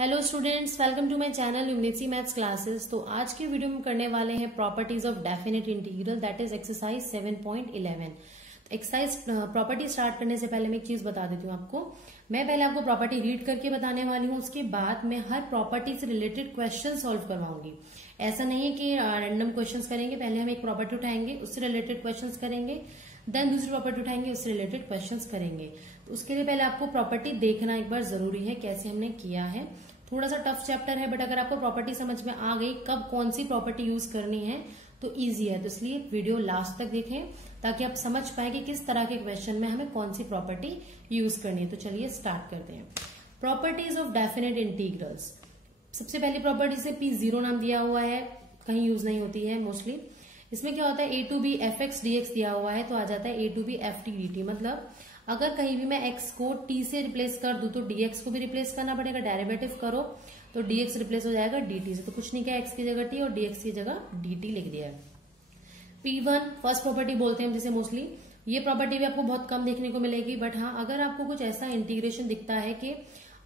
Hello students, welcome to my channel यूनिसी maths classes. तो आज के वीडियो में करने वाले हैं properties of definite integral, that is exercise 7.11। Exercise property start करने से पहले मैं एक चीज बता देती हूँ आपको। मैं पहले आपको प्रॉपर्टी रीड करके बताने वाली हूँ, उसके बाद मैं हर प्रॉपर्टी से रिलेटेड क्वेश्चन सॉल्व करवाऊंगी। ऐसा नहीं है कि रैंडम क्वेश्चंस करेंगे, पहले हम एक प्रॉपर्टी उठाएंगे, उससे रिलेटेड क्वेश्चंस करेंगे, देन दूसरी प्रॉपर्टी उठाएंगे, उससे रिलेटेड क्वेश्चंस करेंगे। तो उसके लिए पहले आपको प्रॉपर्टी देखना एक बार जरूरी है, कैसे हमने किया है। थोड़ा सा टफ चैप्टर है, बट अगर आपको प्रॉपर्टी समझ में आ गई कब कौन सी प्रॉपर्टी यूज करनी है तो इजी है। तो इसलिए वीडियो लास्ट तक देखें ताकि आप समझ पाए कि किस तरह के क्वेश्चन में हमें कौन सी प्रॉपर्टी यूज करनी है। तो चलिए स्टार्ट करते हैं। Properties of definite integrals. सबसे पहली प्रॉपर्टी से P0 नाम दिया हुआ है, कहीं यूज नहीं होती है मोस्टली। इसमें क्या होता है, a to b f x d x दिया हुआ है तो आ जाता है a to b f t d t. मतलब अगर कहीं भी मैं x को t से रिप्लेस कर दूं तो dx को भी रिप्लेस करना पड़ेगा। डेरिवेटिव करो तो dx रिप्लेस हो जाएगा dt से। तो कुछ नहीं किया, x की जगह t और dx की जगह dt लिख दिया है। P1 फर्स्ट प्रॉपर्टी बोलते हैं जिसे मोस्टली। ये प्रॉपर्टी भी आपको बहुत कम देखने को मिलेगी, बट हाँ अगर आपको कुछ ऐसा इंटीग्रेशन दिखता है कि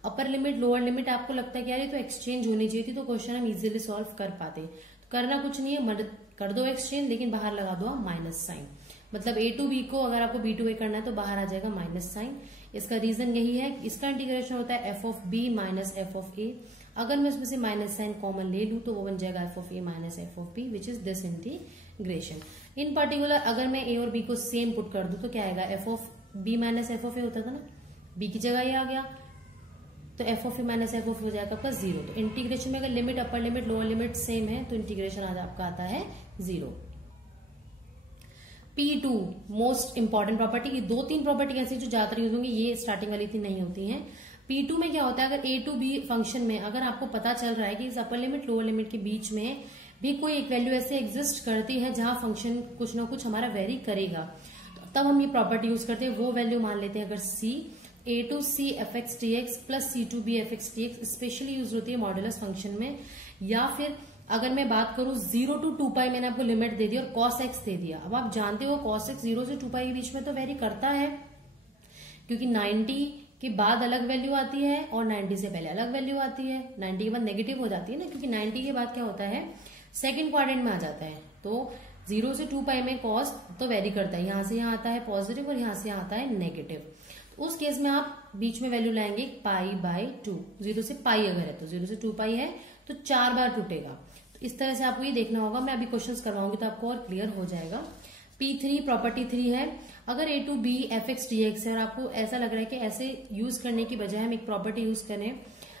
अपर लिमिट लोअर लिमिट आपको लगता है कि यार ये तो एक्सचेंज होनी चाहिए थी, तो क्वेश्चन हम इजीली सॉल्व कर पाते। तो करना कुछ नहीं है, मदद कर दो एक्सचेंज, लेकिन बाहर लगा दो माइनस साइन। मतलब a टू b को अगर आपको b टू a करना है तो बाहर आ जाएगा माइनस साइन। इसका रीजन यही है, इसका इंटीग्रेशन होता है f of b minus f of a। अगर मैं इसमें से माइनस साइन कॉमन ले लूं तो वो बन जाएगा f of a minus f of b, which is this integration. In particular अगर मैं a और b को सेम पुट कर दूं तो क्या आएगा, f of b minus f of a होता था ना, b की जगह ये आ गया तो f of a minus f of a हो जाएगा आपका 0। तो इंटीग्रेशन में अगर limit upper limit lower limit same है तो इंटीग्रेशन आपका आता है 0। P2 most important property. ये दो तीन प्रॉपर्टी ऐसी जो ज्यादातर यूज होंगी, ये स्टार्टिंग वाली थी नहीं होती हैं। P2 में क्या होता है, अगर a टू b फंक्शन में अगर आपको पता चल रहा है कि इस अपर लिमिट लोअर लिमिट के बीच में भी कोई एक वैल्यू ऐसे एग्जिस्ट करती है जहां फंक्शन कुछ ना कुछ हमारा वेरी करेगा, तो तब हम ये प्रॉपर्टी यूज करते हैं। वो वैल्यू मान लेते हैं अगर c a to c f x d x plus c to b f x d x, especially use होती है मॉड्यूलस फंक्शन में। या फिर अगर मैं बात करूं 0 टू 2 पाई, मैंने आपको लिमिट दे दी और cos x दे दिया। अब आप जानते हो cos x 0 से 2 पाई के बीच में तो वेरी करता है, क्योंकि 90 के बाद अलग वैल्यू आती है और 90 से पहले अलग वैल्यू आती है। 90 के बाद नेगेटिव हो जाती है ना, क्योंकि 90 के बाद क्या होता है, सेकेंड क्वाड्रेंट में आ जाता है। तो 0 से 2 पाई में cos तो वेरी करता है, यहां से यहां आता है पॉजिटिव और यहां से यहां आता है नेगेटिव। उस केस में आप बीच में वैल्यू लाएंगे पाई बाई 2। 0 से पाई अगर है तो 0 से 2 पाई है तो 4 बार टूटेगा। तो इस तरह से आपको ये देखना होगा। मैं अभी क्वेश्चंस करवाऊंगी तो आपको और क्लियर हो जाएगा। P3 प्रॉपर्टी 3 है, अगर a to b f x d x है और आपको ऐसा लग रहा है कि ऐसे यूज करने की बजाय हम एक प्रॉपर्टी यूज करें,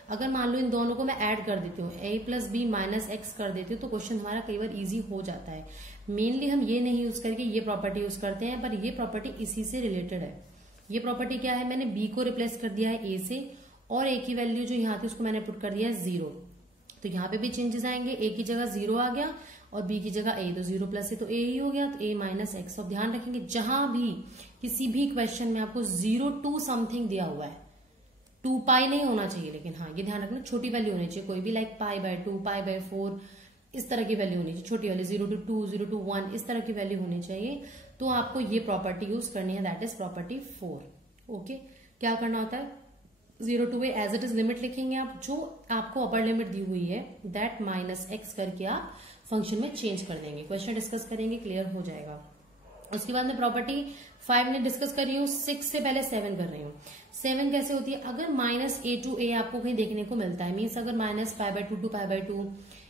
अगर मान लो इन दोनों को मैं ऐड कर देती हूँ, a plus b minus x कर देती हूँ, तो क्वेश्चन हमारा कई बार इजी हो जाता है। मेनली हम ये नहीं यूज करके ये प्रॉपर्टी यूज करते हैं, पर ये प्रॉपर्टी इसी से रिलेटेड है। ये प्रॉपर्टी क्या है, मैंने b को रिप्लेस कर दिया है a से और a की वैल्यू जो यहाँ थी उसको मैंने पुट कर दिया है 0। तो यहाँ पे भी चेंजेस आएंगे, a की जगह 0 आ गया और b की जगह a, तो 0 प्लस से तो a ही हो गया, तो a माइनस एक्स। और ध्यान रखेंगे जहां भी किसी भी क्वेश्चन में आपको 0 टू समथिंग दिया हुआ है, 2 पाई नहीं होना चाहिए, लेकिन हाँ ये ध्यान रखना छोटी वैल्यू होनी चाहिए कोई भी, like pi by 2, pi by 4, इस तरह की वैल्यू होनी चाहिए, छोटी वाली 0 टू 2, 0 टू 1, इस तरह की वैल्यू होनी चाहिए। तो आपको ये प्रॉपर्टी यूज करनी है, दैट इज प्रॉपर्टी 4। ओके, क्या करना होता है, 0 to as it is limit लिखेंगे आप, जो आपको अपर लिमिट दी हुई है दैट माइनस एक्स करके आप फंक्शन में चेंज कर देंगे। क्वेश्चन डिस्कस करेंगे, क्लियर हो जाएगा। उसके बाद में प्रॉपर्टी 5 ने डिस्कस कर रही हूँ, 6 से पहले 7 कर रही हूँ। 7 कैसे होती है, अगर माइनस a टू a आपको कहीं देखने को मिलता है, मीन्स अगर minus pi by 2 to pi by 2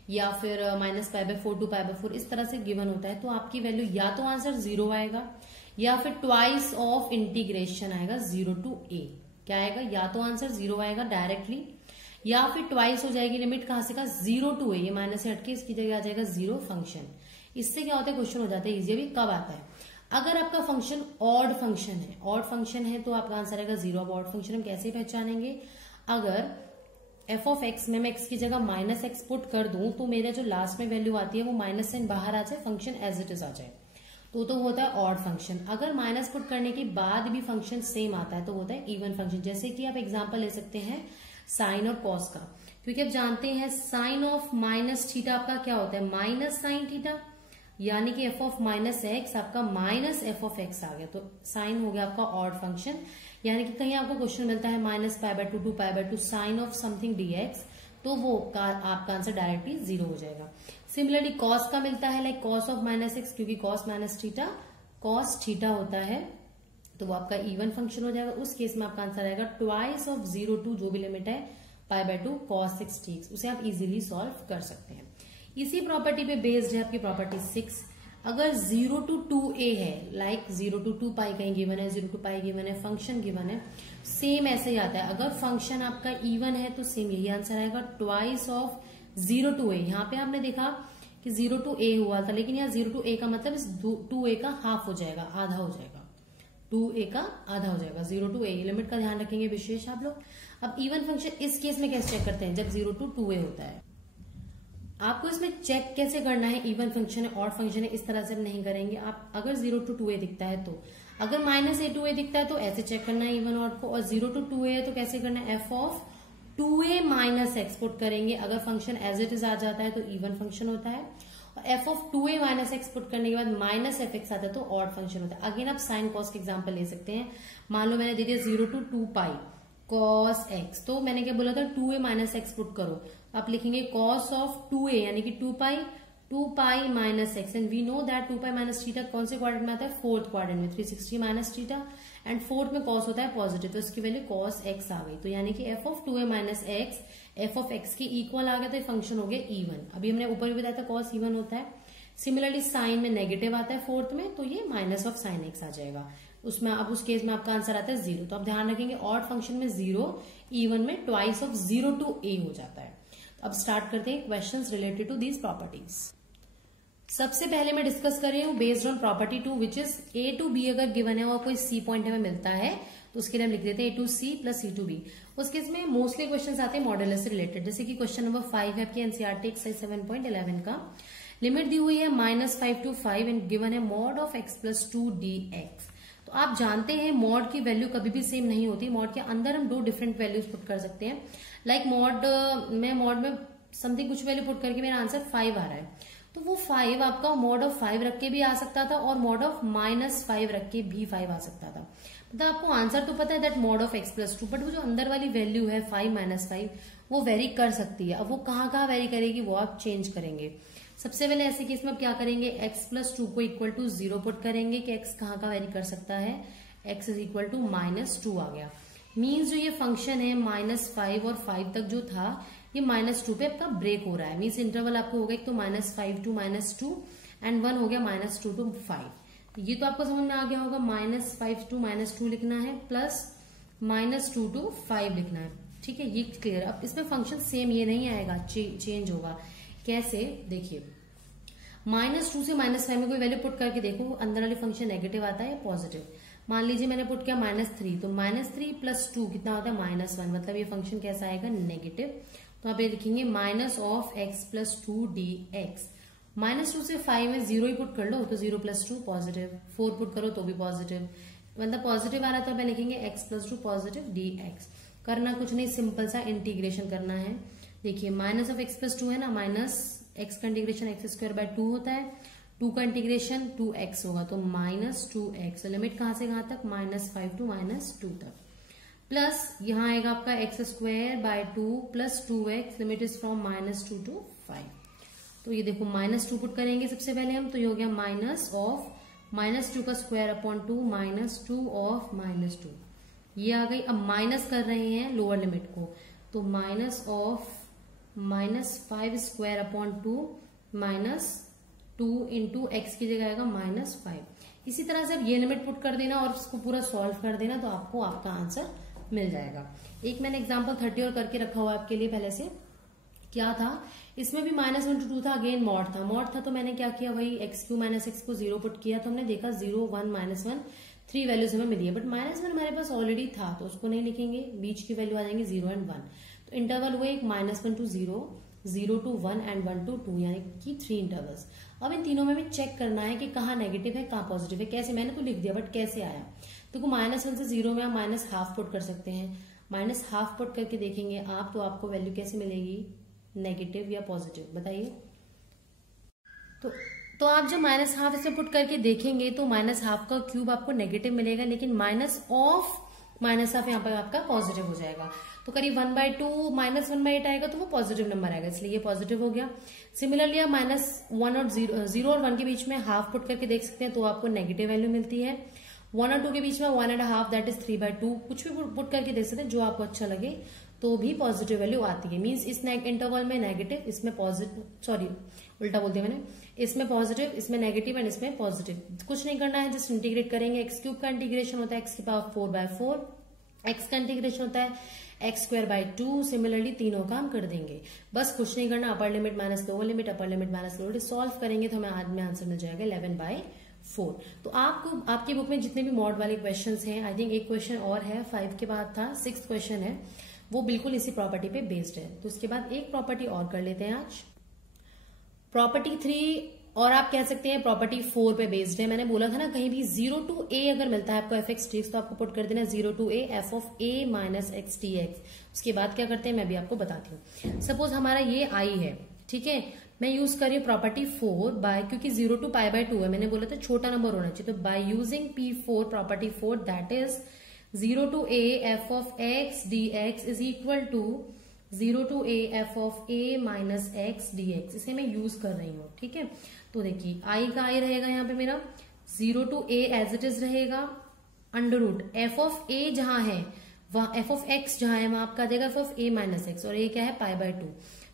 या फिर minus pi by 4 to pi by 4 इस तरह से गिवन होता है, तो आपकी वैल्यू या तो आंसर 0 आएगा या फिर ट्वाइस ऑफ इंटीग्रेशन आएगा 0 टू a। क्या आएगा, या तो आंसर 0 आएगा डायरेक्टली या फिर ट्वाइस हो जाएगी लिमिट, कहां से का 0 टू a, ये माइनस से हटके इसकी जगह आ जाएगा 0 फंक्शन। इससे क्या होता है, क्वेश्चन हो जाता है इजी। अभी कब आता है, अगर आपका फंक्शन ऑड फंक्शन है, ऑड फंक्शन है तो आपका आंसर आएगा 0। अब ऑड फंक्शन हम कैसे पहचानेंगे, अगर f ऑफ x में मैं x की जगह माइनस एक्स पुट कर दूं तो मेरा जो लास्ट में वैल्यू आती है वो माइनस साइन बाहर आ जाए, फंक्शन एज इट इज आ जाए, तो होता है ऑड फंक्शन। अगर माइनस पुट करने के बाद भी फंक्शन सेम आता है तो होता है इवन फंक्शन। जैसे कि आप एग्जांपल ले सकते हैं साइन और कॉस का, क्योंकि आप जानते हैं साइन ऑफ माइनस थीटा आपका क्या होता है, माइनस साइन थीटा, यानी कि एफ ऑफ माइनस एक्स आपका माइनस एफ ऑफ एक्स आ गया, तो साइन हो गया आपका ऑड फंक्शन। यानी कि कहीं आपको क्वेश्चन मिलता है minus pi by 2 to pi by 2 sine of something d x, तो वो आपका आंसर डायरेक्टली 0 हो जाएगा। सिमिलरली कॉस का मिलता है, लाइक कॉस ऑफ -x, क्योंकि cos minus theta cos theta होता है, तो वो आपका इवन फंक्शन हो जाएगा। उस केस में आपका आंसर आएगा ट्वाइस ऑफ 0 to जो भी लिमिट है π/2 cos 6t। उसे आप इजीली सॉल्व कर सकते हैं। इसी प्रॉपर्टी पे बेस्ड है आपकी प्रॉपर्टी 6। अगर 0 to 2a है, लाइक 0 to 2 पाई कहीं गिवन है, 0 to पाई गिवन है, फंक्शन गिवन है, सेम ऐसे ही आता है। अगर फंक्शन आपका इवन है तो सेम यही आंसर आएगा, ट्वाइस ऑफ 0 to a। यहाँ पे आपने देखा कि 0 to a हुआ था, लेकिन यहाँ 0 to a का मतलब इस 2a का हाफ हो जाएगा, आधा हो जाएगा, 2a का आधा हो जाएगा। 0 to a लिमिट का ध्यान रखेंगे विशेष आप लोग। अब इवन फंक्शन इस केस में कैसे चेक करते हैं, जब 0 to 2a होता है। आपको इसमें चेक कैसे करना है, इवन फंक्शन है ऑड फंक्शन है, इस तरह से हम नहीं करेंगे। आप अगर 0 to 2a दिखता है तो, अगर -a to a दिखता है तो ऐसे चेक करना है इवन ऑड को, और 0 to 2a है तो कैसे करना है, f of 2a minus x put करेंगे। अगर फंक्शन एज इट इज आ जाता है तो इवन फंक्शन होता है, और f of 2a minus x put करने के बाद माइनस fx आता है तो ऑड फंक्शन होता है। अगेन आप साइन कॉस के एग्जाम्पल ले सकते हैं। मान लो मैंने दे दिया 0 to 2 पाई cos x, तो मैंने क्या बोला था, 2a माइनस एक्स पुट करो, आप लिखेंगे cos ऑफ 2a यानी कि 2 pi minus x, and we know that 2 pi minus theta कौन से क्वाड्रेंट में आता है, फोर्थ क्वाड्रेंट में, 360 माइनस थीटा, एंड फोर्थ में cos होता है पॉजिटिव, तो इसकी वैल्यू cos x आ गई। तो यानी कि f of 2a minus x f of x के इक्वल आ गया, तो ये फंक्शन हो गया इवन। अभी हमने ऊपर भी बताया था cos इवन होता है। सिमिलरली साइन में नेगेटिव आता है फोर्थ में, तो ये माइनस ऑफ साइन एक्स आ जाएगा उसमें। अब उस केस में आपका आंसर आता है 0। तो आप ध्यान रखेंगे ऑड फंक्शन में 0, इवन में ट्वाइस ऑफ 0 to a हो जाता है। तो अब स्टार्ट करते हैं questions related to these properties. सबसे पहले मैं डिस्कस कर रही हूँ based on property 2, which is a to b अगर गिवन है और कोई c पॉइंट हमें मिलता है तो उसके लिए हम लिख देते हैं a to c plus c to b। उस केस में मोस्टली क्वेश्चंस आते हैं मॉडुलस से रिलेटेड, जैसे कि क्वेश्चन नंबर 5 है आपकी एनसीईआरटी एक्सरसाइज 7.11 का। लिमिट दी हुई है -5 to 5 एंड गिवन है mod of x plus 2 dx। तो आप जानते हैं मॉड की वैल्यू कभी भी सेम नहीं होती। मॉड के अंदर हम 2 डिफरेंट वैल्यूज पुट कर सकते हैं, लाइक मॉड में समथिंग कुछ वैल्यू पुट करके मेरा आंसर 5 आ रहा है, तो वो 5 आपका मॉड ऑफ 5 रख के भी आ सकता था और मॉड ऑफ -5 रख के भी 5 आ सकता था। मतलब आपको आंसर तो पता है that mod of x plus 2, but वो जो अंदर वाली वैल्यू है 5 -5 वो वेरी कर सकती है। अब वो कहाँ वेरी करेगी वो आप चेंज करेंगे। सबसे पहले ऐसे केस में आप क्या करेंगे, x प्लस 2 को इक्वल टू 0 पुट करेंगे कि x कहाँ का वेरी कर सकता है, x इज इक्वल टू -2 आ गया। मीन्स जो ये फंक्शन है -5 और 5 तक जो था ये -2 पे आपका ब्रेक हो रहा है। मीन्स इंटरवल आपको हो गया एक तो -5 to -2 एंड 1 हो गया -2 to 5। ये तो आपको समझ में आ गया होगा, -5 to -2 लिखना है प्लस -2 to 5 लिखना है। ठीक है, ये क्लियर। अब इसमें फंक्शन सेम ये नहीं आएगा, चेंज होगा। कैसे, देखिए -2 से -5 में कोई वैल्यू पुट करके देखो अंदर वाले फंक्शन नेगेटिव आता है या पॉजिटिव। मान लीजिए मैंने पुट किया -3, तो -3 प्लस 2 कितना होता है -1, मतलब ये फंक्शन कैसा आएगा, नेगेटिव। तो आप ये लिखेंगे minus of x plus 2 dx। -2 से 5 में 0 ही पुट कर लो तो 0 प्लस 2 पॉजिटिव, 4 पुट करो तो भी पॉजिटिव, मतलब पॉजिटिव आ रहा है तो मैं लिखेंगे x प्लस 2 पॉजिटिव dx। करना कुछ नहीं, सिंपल सा इंटीग्रेशन करना है। देखिए माइनस ऑफ x प्लस 2 है ना, माइनस x का इंटीग्रेशन x² 2 होता है, 2 का इंटीग्रेशन 2x होगा तो -2x। लिमिट कहां से कहां तक, -5 to -2 तक, प्लस यहाँ आएगा आपका x² 2 plus 2x, limit is from -2 to 5। तो ये देखो -2 पुट करेंगे सबसे पहले हम, तो ये हो गया माइनस ऑफ -2 का स्क्वायर अपॉन 2 -2 ऑफ -2, ये आ गई। अब माइनस कर रहे हैं लोअर लिमिट को, तो minus of -5 square upon 2 -2 into x की जगह आएगा -5। इसी तरह से अब ये लिमिट पुट कर देना और इसको पूरा सॉल्व कर देना, तो आपको आपका आंसर मिल जाएगा। एक मैंने एग्जांपल 30 और करके रखा हुआ आपके लिए पहले से। क्या था इसमें भी -1 to 2 था, अगेन मॉड था तो मैंने क्या किया, वही x³ - x को 0 पुट किया, तो हमने देखा 0 1 -1 3 वैल्यूज हमें मिली है, बट -1 हमारे पास ऑलरेडी था तो उसको नहीं लिखेंगे, बीच की वैल्यू आ जाएंगे 0 और 1। तो इंटरवल हुए एक -1 to 0, 0 to 1 एंड 1 to 2, यानी कि 3 इंटरवल्स। अब इन तीनों में भी चेक करना है कि कहाँ नेगेटिव है कहाँ पॉजिटिव है। कैसे, मैंने तो लिख दिया बट कैसे आया, तो -1 से 0 में आप -1/2 पुट कर सकते हैं। -1/2 पुट करके देखेंगे आप, तो आपको वैल्यू कैसे मिलेगी, नेगेटिव या पॉजिटिव, बताइए। तो आप जब -1/2 इसमें पुट करके देखेंगे तो -1/2 का क्यूब आपको नेगेटिव मिलेगा, लेकिन माइनस ऑफ माइनस हाफ यहाँ पर आपका पॉजिटिव हो जाएगा। तो करीब 1/2 माइनस 1/8 आएगा तो वो पॉजिटिव नंबर आएगा, इसलिए ये पॉजिटिव हो गया। सिमिलरली आप -1 और 0 और 1 के बीच में हाफ पुट करके देख सकते हैं तो आपको नेगेटिव वैल्यू मिलती है। 1 और 2 के बीच में 1.5 दैट इज 3/2, कुछ भी पुट करके देख सकते हैं जो आपको अच्छा लगे तो भी पॉजिटिव वैल्यू आती है। मींस इस इंटरवल में नेगेटिव, इसमें पॉजिटिव, सॉरी उल्टा बोलते हैं मैंने, इसमें पॉजिटिव, इसमें नेगेटिव एंड इसमें पॉजिटिव। कुछ नहीं करना है, जस्ट इंटीग्रेट करेंगे। x³ का इंटीग्रेशन होता है x⁴ 4/4, x का इंटीग्रेशन होता है x²/2। सिमिलरली तीनों काम कर देंगे, बस कुछ नहीं करना। Upper limit minus lower limit, upper limit minus lower limit solve करेंगे तो हमें आज में आंसर मिल जाएगा 11/4। तो आपको आपकी बुक में जितने भी मॉड वाले क्वेश्चंस हैं, आई थिंक एक क्वेश्चन और है 5 के बाद था, 6th क्वेश्चन है, वो बिल्कुल इसी प्रॉपर्टी पे बेस्ड है। तो उसके बाद एक प्रॉपर्टी और कर लेते हैं आज, प्रॉपर्टी 3, और आप कह सकते हैं प्रॉपर्टी 4 पे बेस्ड है। मैंने बोला था ना कहीं भी 0 to a अगर मिलता है आपको f(x) dx तो आपको पुट कर देना 0 to a f of a minus x dx। उसके बाद क्या करते हैं मैं भी आपको बताती हूँ। सपोज हमारा ये i है, ठीक है, मैं यूज कर रही हूँ प्रॉपर्टी 4 बाय, क्योंकि 0 to π/2 है, मैंने बोला था छोटा नंबर होना चाहिए, तो by using P4 property 4 that is 0 to a f of x dx is equal to 0 to a f of a minus x dx। इसे मैं यूज कर रही हूँ, ठीक है। तो देखिए i का i रहेगा यहाँ पे मेरा, 0 to a as it is रहेगा, under root f of a जहां है वहां f of x जहां है वहां आपका आ जाएगा f of a minus x, और a क्या है π/2,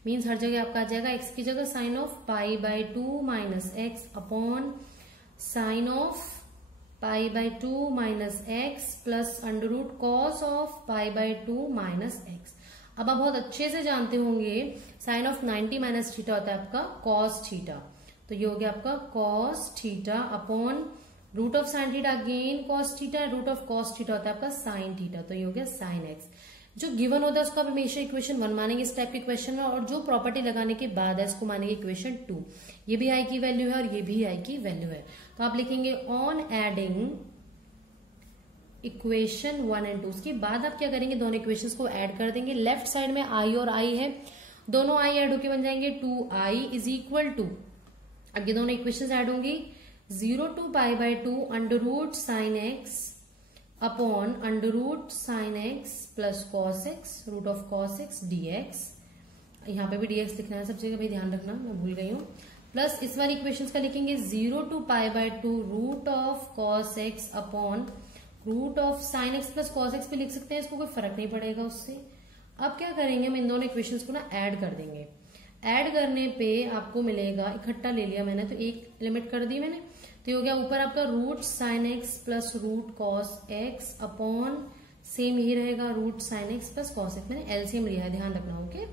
मीन्स हर जगह आपका आ जाएगा x की जगह sine of π/2 minus x upon sine of π/2 minus x plus under root cos of π/2 minus x। अब आप बहुत अच्छे से जानते होंगे साइन ऑफ 90 माइनस थीटा होता है आपका कॉस थीटा, तो ये हो गया आपका cos theta upon root of sine theta again cos theta, root of cos theta होता है आपका साइन थीटा, तो ये हो गया साइन एक्स। जो गिवन होता है उसको आप हमेशा इक्वेशन 1 मानेंगे इस टाइप के क्वेश्चन में, और जो प्रॉपर्टी लगाने के बाद है इसको मानेंगे इक्वेशन 2। ये भी आई की वैल्यू है और ये भी आई की वैल्यू है, तो आप लिखेंगे ऑन एडिंग इक्वेशन 1 एंड 2। उसके बाद आप क्या करेंगे, दोनों इक्वेशंस को ऐड कर देंगे। लेफ्ट साइड में आई और आई है, दोनों आई ऐड होके बन जाएंगे 2i इज इक्वल टू, अब ये दोनों इक्वेशंस ऐड होंगी 0 to π/2 under root sine x upon under root sine x plus cos x root of cos x dx। यहाँ पे भी dx लिखना है सब जगह, भाई ध्यान रखना, मैं भूल गई हूँ। प्लस इस वाली इक्वेशंस का लिखेंगे 0 to π/2 root of cos x upon root of sine x plus cos x पे लिख सकते हैं, इसको कोई फर्क नहीं पड़ेगा उससे। अब क्या करेंगे, हम इन दोनों इक्वेशंस को ना ऐड कर देंगे। ऐड करने पे आपको मिलेगा, इकट्ठा ले लिया मैंने तो एक लिमिट कर दी मैंने, तो ये हो गया ऊपर आपका root sine x plus root cos x upon same ही रहेगा root sine x plus cos x, मैंने एलसीएम लिया है, ध्यान रखना, ओके।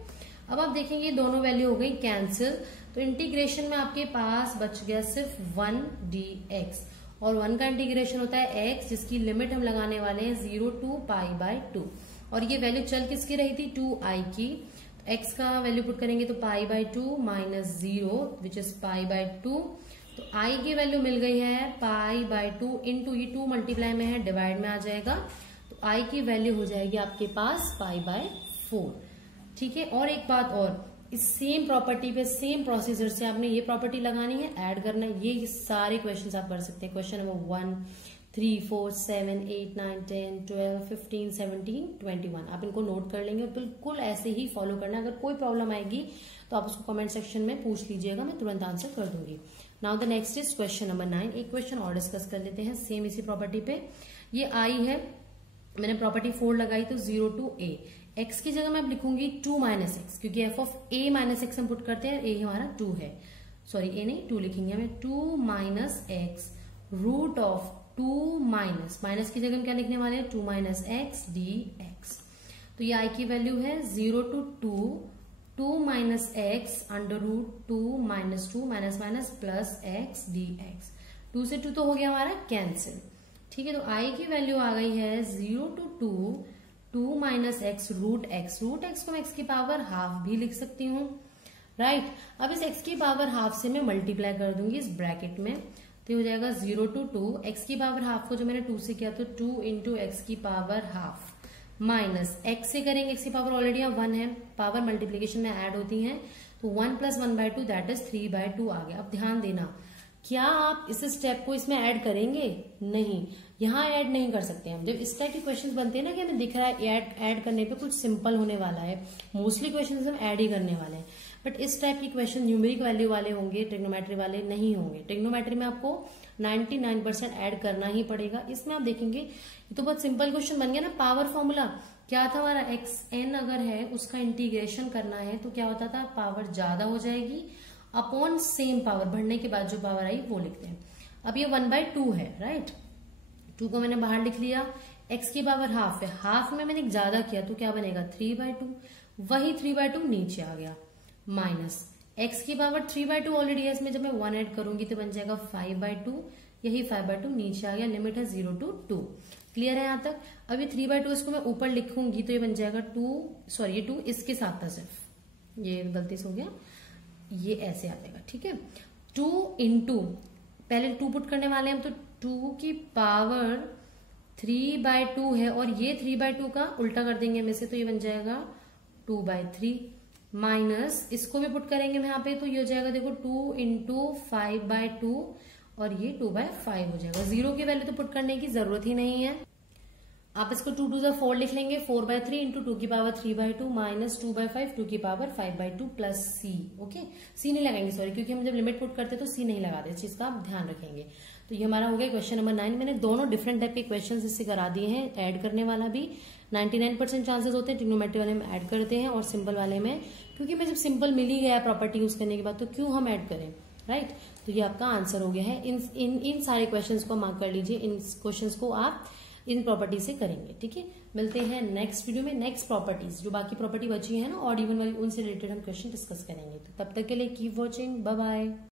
अब आप देखेंगे दोनों वैल्यू हो गई कैंसिल, तो इंटीग्रेशन में आपके पास बच गया सिर्फ 1 dx, और 1 का इंटीग्रेशन होता है x जिसकी लिमिट हम लगाने वाले हैं 0 to π/2, और ये वैल्यू चल किसकी रही थी 2i की, तो x का वैल्यू पुट करेंगे तो π/2 माइनस 0 विच इज π/2, तो i की वैल्यू मिल गई है π/2 इंटू ये 2 मल्टीप्लाई में है डिवाइड में आ जाएगा, तो i की वैल्यू हो जाएगी आपके पास π/4, ठीक है। और एक बात और, इस सेम प्रॉपर्टी पे सेम प्रोसीजर से आपने ये प्रॉपर्टी लगानी है, ऐड करना है, ये सारे क्वेश्चंस आप कर सकते हैं। क्वेश्चन नंबर 1, 3, 4, 7, 8, 9, 10, 12, 15, 17, 21 आप इनको नोट कर लेंगे और बिल्कुल ऐसे ही फॉलो करना। अगर कोई प्रॉब्लम आएगी तो आप उसको कमेंट सेक्शन में पूछ लीजिएगा, मैं तुरंत आंसर कर दूंगी। Now the next is question number 9। एक क्वेश्चन और डिस्कस कर लेते हैं सेम इसी प्रॉपर्टी पे। ये आई है, मैंने प्रॉपर्टी 4 लगाई तो 0 to a, x की जगह मैं अब लिखूंगी 2 माइनस एक्स, क्योंकि f of a minus x हम पुट करते हैं, a हमारा 2 है, सॉरी a नहीं 2 लिखेंगे हमें, 2 minus x root of 2 minus, minus की जगह हम क्या लिखने वाले हैं 2 माइनस एक्स dx। तो ये i की वैल्यू है 0 to 2 minus x under root 2 minus 2 minus minus plus x dx। 2 से 2 तो हो गया हमारा कैंसिल, ठीक है। तो i की वैल्यू आ गई है 0 to 2 minus x root x, root x को मैं एक्स की पावर हाफ भी लिख सकती हूँ, राइट। अब इस एक्स की पावर हाफ से मैं मल्टीप्लाई कर दूंगी इस ब्रैकेट में, तो हो जाएगा 0 to 2 एक्स की पावर हाफ को जो मैंने 2 से किया तो 2 इंटू एक्स की पावर हाफ माइनस एक्स से करेंगे, एक्स की पावर ऑलरेडी 1 है, पावर मल्टीप्लीकेशन में ऐड होती है, तो 1 + 1/2 दैट इज 3/2 आ गया। अब ध्यान देना क्या आप इस स्टेप को इसमें ऐड करेंगे? नहीं, यहाँ ऐड नहीं कर सकते हम। जब इस टाइप के क्वेश्चंस बनते हैं ना कि हमें दिख रहा है ऐड करने पे कुछ सिंपल होने वाला है, मोस्टली क्वेश्चंस हम ऐड ही करने वाले हैं, बट इस टाइप के क्वेश्चन न्यूमेरिक वैल्यू वाले होंगे, ट्रिग्नोमेट्री वाले नहीं होंगे। ट्रिग्नोमेट्री में आपको 99% ऐड करना ही पड़ेगा। इसमें आप देखेंगे ये तो बहुत सिंपल क्वेश्चन बन गया ना। पावर फॉर्मूला क्या था हमारा, xn अगर है उसका इंटीग्रेशन करना है तो क्या होता था, पावर ज्यादा हो जाएगी अपॉन सेम पावर, बढ़ने के बाद जो पावर आई वो लिखते हैं। अब ये 1/2 है, राइट, 2 को मैंने बाहर लिख लिया, x की पावर हाफ है, हाफ में मैंने ज्यादा किया तो क्या बनेगा 3/2, वही 3/2 नीचे आ गया, माइनस x की पावर 3/2 ऑलरेडी है, इसमें जब मैं 1 ऐड करूंगी तो बन जाएगा 5/2, यही 5/2 नीचे आ गया, लिमिट है 0 to 2। क्लियर है यहाँ तक? अब ये 3/2 इसको मैं ऊपर लिखूंगी तो ये बन जाएगा 2 इसके साथ था, सिर्फ ये गलती से हो गया, ये ऐसे आ जाएगा, ठीक है। 2 इंटू पहले 2 पुट करने वाले हैं हम, तो 2 की पावर 3/2 है और ये 3/2 का उल्टा कर देंगे में से, तो ये बन जाएगा 2/3 माइनस इसको भी पुट करेंगे यहाँ पे, तो ये हो जाएगा देखो 2 इंटू 5/2 और ये 2/5 हो जाएगा। 0 की वैल्यू तो पुट करने की जरूरत ही नहीं है, आप इसको 2 2 4 लिख लेंगे, 4/3 इंटू 2 की पावर 3/2 माइनस 2/5 2 की power 5/2 plus c। Okay, c नहीं लगाएंगे सॉरी, क्योंकि हम जब लिमिट पुट करते हैं तो c नहीं लगाते, इस चीज का आप ध्यान रखेंगे। तो ये हमारा हो गया क्वेश्चन नंबर 9। मैंने दोनों डिफरेंट टाइप के क्वेश्चन इससे करा दिए हैं। ऐड करने वाला भी 99% चांसेस होते हैं, ट्रिग्नोमेट्री वाले में ऐड करते हैं और सिंपल वाले में, क्योंकि मैं जब सिंपल मिल ही गया प्रॉपर्टी यूज करने के बाद तो क्यों हम ऐड करें, राइट। तो ये आपका आंसर हो गया है। इन सारे क्वेश्चंस को मार्क कर लीजिए, इन क्वेश्चंस को आप इन प्रॉपर्टी से करेंगे, ठीक है। मिलते हैं नेक्स्ट वीडियो में, नेक्स्ट प्रॉपर्टीज जो बाकी प्रॉपर्टी बची है ना ऑड इवन वाली, उनसे रिलेटेड हम क्वेश्चन डिस्कस करेंगे। तो तब तक के लिए कीप वॉचिंग, बाय बाय।